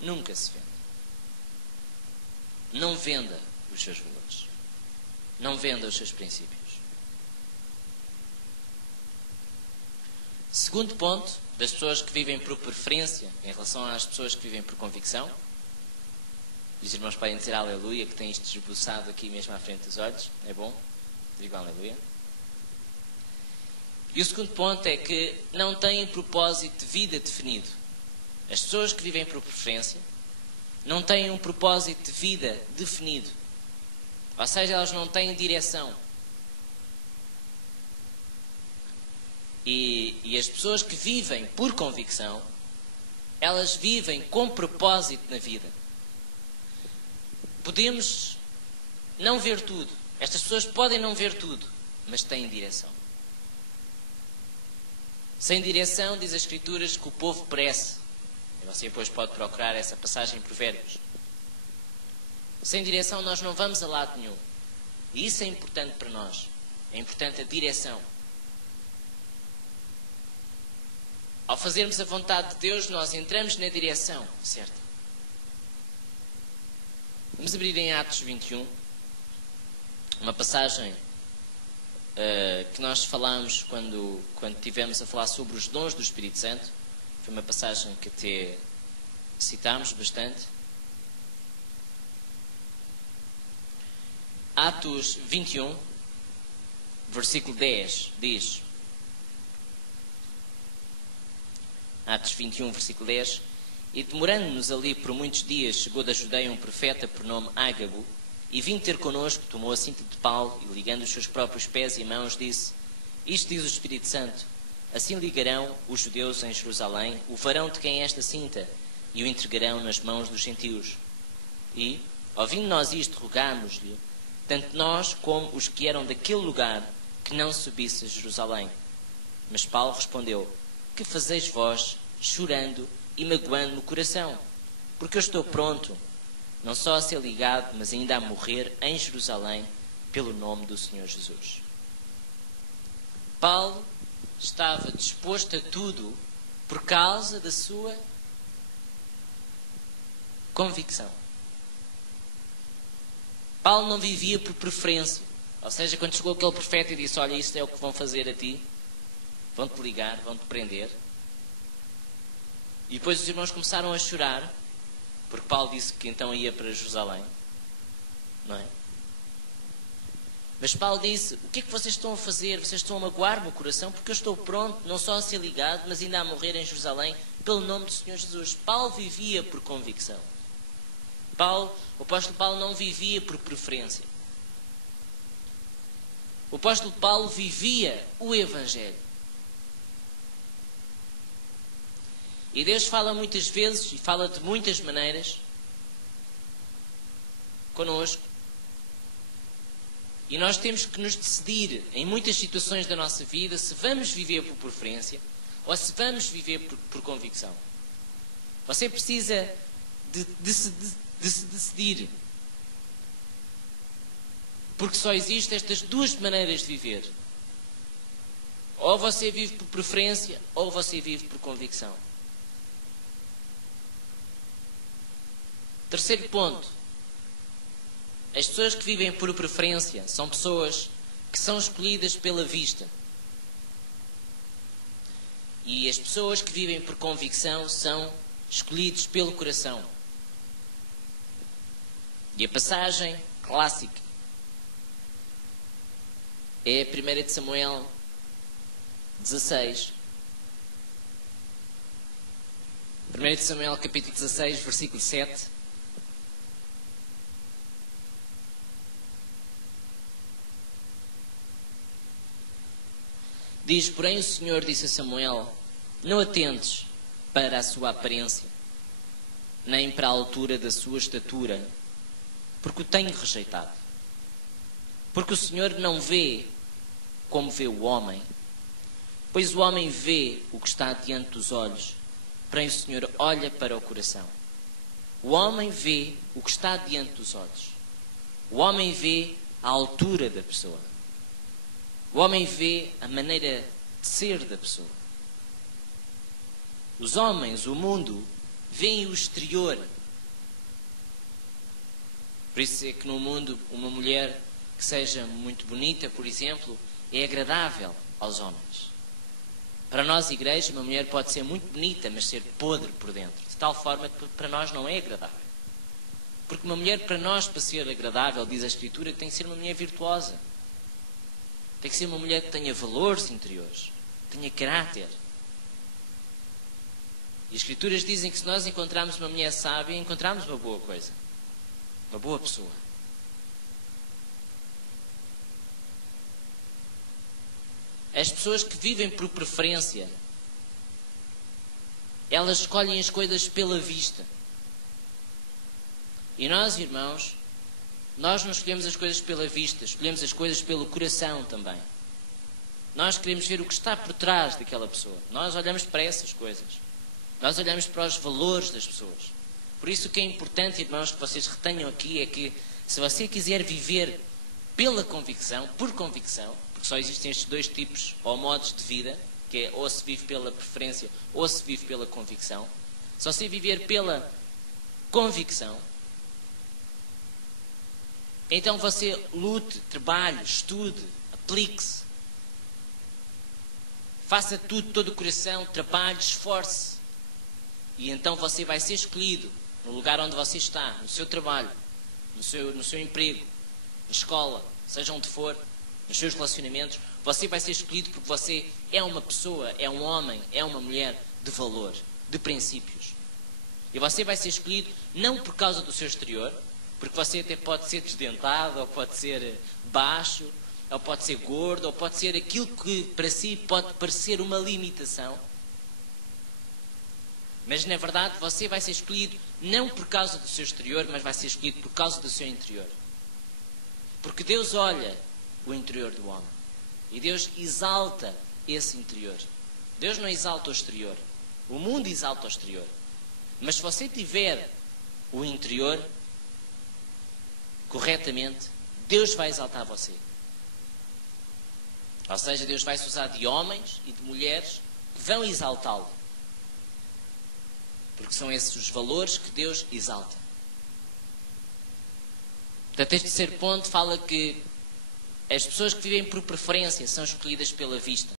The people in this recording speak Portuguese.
nunca se vende. Não venda os seus valores. Não venda os seus princípios. Segundo ponto, das pessoas que vivem por preferência em relação às pessoas que vivem por convicção. Os irmãos podem dizer aleluia, que tem isto esboçado aqui mesmo à frente dos olhos. É bom? Digo aleluia. E o segundo ponto é que não têm propósito de vida definido. As pessoas que vivem por preferência não têm um propósito de vida definido. Ou seja, elas não têm direção. E as pessoas que vivem por convicção, elas vivem com propósito na vida. Podemos não ver tudo. Estas pessoas podem não ver tudo, mas têm direção. Sem direção, diz as Escrituras, que o povo perece. E você depois pode procurar essa passagem em Provérbios. Sem direção nós não vamos a lado nenhum. E isso é importante para nós. É importante a direção. Ao fazermos a vontade de Deus, nós entramos na direção certa. Vamos abrir em Atos 21, uma passagem que nós falámos quando estivemos a falar sobre os dons do Espírito Santo. Foi uma passagem que até citámos bastante. Atos 21, versículo 10, diz... Atos 21, versículo 10. E demorando-nos ali por muitos dias, chegou da Judeia um profeta por nome Ágabo, e vindo ter connosco, tomou a cinta de Paulo, e ligando os seus próprios pés e mãos, disse: Isto diz o Espírito Santo, assim ligarão os judeus em Jerusalém o varão de quem é esta cinta, e o entregarão nas mãos dos gentios. E, ouvindo nós isto, rogámos-lhe, tanto nós como os que eram daquele lugar, que não subisse a Jerusalém. Mas Paulo respondeu: Que fazeis vós, chorando e magoando no coração? Porque eu estou pronto, não só a ser ligado, mas ainda a morrer em Jerusalém, pelo nome do Senhor Jesus. Paulo estava disposto a tudo por causa da sua convicção. Paulo não vivia por preferência. Ou seja, quando chegou aquele profeta e disse: Olha, isto é o que vão fazer a ti, vão-te ligar, vão-te prender. E depois os irmãos começaram a chorar, porque Paulo disse que então ia para Jerusalém. Não é? Mas Paulo disse: O que é que vocês estão a fazer? Vocês estão a magoar-me o coração, porque eu estou pronto, não só a ser ligado, mas ainda a morrer em Jerusalém, pelo nome do Senhor Jesus. Paulo vivia por convicção. O apóstolo Paulo não vivia por preferência. O apóstolo Paulo vivia o Evangelho. E Deus fala muitas vezes, e fala de muitas maneiras, connosco. E nós temos que nos decidir, em muitas situações da nossa vida, se vamos viver por preferência, ou se vamos viver por convicção. Você precisa de se decidir. Porque só existem estas duas maneiras de viver. Ou você vive por preferência, ou você vive por convicção. Terceiro ponto. As pessoas que vivem por preferência são pessoas que são escolhidas pela vista. E as pessoas que vivem por convicção são escolhidas pelo coração. E a passagem clássica é 1 de Samuel 16. 1 de Samuel capítulo 16, versículo 7. Diz: Porém o Senhor disse a Samuel: Não atentes para a sua aparência, nem para a altura da sua estatura, porque o tenho rejeitado. Porque o Senhor não vê como vê o homem, pois o homem vê o que está diante dos olhos, porém o Senhor olha para o coração. O homem vê o que está diante dos olhos. O homem vê a altura da pessoa. O homem vê a maneira de ser da pessoa. Os homens, o mundo, veem o exterior. Por isso é que no mundo uma mulher que seja muito bonita, por exemplo, é agradável aos homens. Para nós, igreja, uma mulher pode ser muito bonita, mas ser podre por dentro. De tal forma que para nós não é agradável. Porque uma mulher, para nós, para ser agradável, diz a Escritura, que tem que ser uma mulher virtuosa. Tem que ser uma mulher que tenha valores interiores, que tenha caráter. E as Escrituras dizem que se nós encontrarmos uma mulher sábia, encontramos uma boa coisa. Uma boa pessoa. As pessoas que vivem por preferência, elas escolhem as coisas pela vista. E nós, irmãos, nós não escolhemos as coisas pela vista, escolhemos as coisas pelo coração também. Nós queremos ver o que está por trás daquela pessoa. Nós olhamos para essas coisas. Nós olhamos para os valores das pessoas. Por isso o que é importante, irmãos, que vocês retenham aqui é que se você quiser viver pela convicção, por convicção, porque só existem estes dois tipos ou modos de vida, que é ou se vive pela preferência ou se vive pela convicção. Se você viver pela convicção, então você lute, trabalhe, estude, aplique-se. Faça tudo, todo o coração, trabalhe, esforce. E então você vai ser escolhido no lugar onde você está, no seu trabalho, no seu emprego, na escola, seja onde for, nos seus relacionamentos. Você vai ser escolhido porque você é uma pessoa, é um homem, é uma mulher de valor, de princípios. E você vai ser escolhido não por causa do seu exterior, porque você até pode ser desdentado, ou pode ser baixo, ou pode ser gordo, ou pode ser aquilo que para si pode parecer uma limitação. Mas na verdade você vai ser escolhido não por causa do seu exterior, mas vai ser escolhido por causa do seu interior. Porque Deus olha o interior do homem. E Deus exalta esse interior. Deus não exalta o exterior. O mundo exalta o exterior. Mas se você tiver o interior corretamente, Deus vai exaltar você. Ou seja, Deus vai se usar de homens e de mulheres que vão exaltá-lo. Porque são esses os valores que Deus exalta. Portanto, este terceiro ponto fala que as pessoas que vivem por preferência são escolhidas pela vista.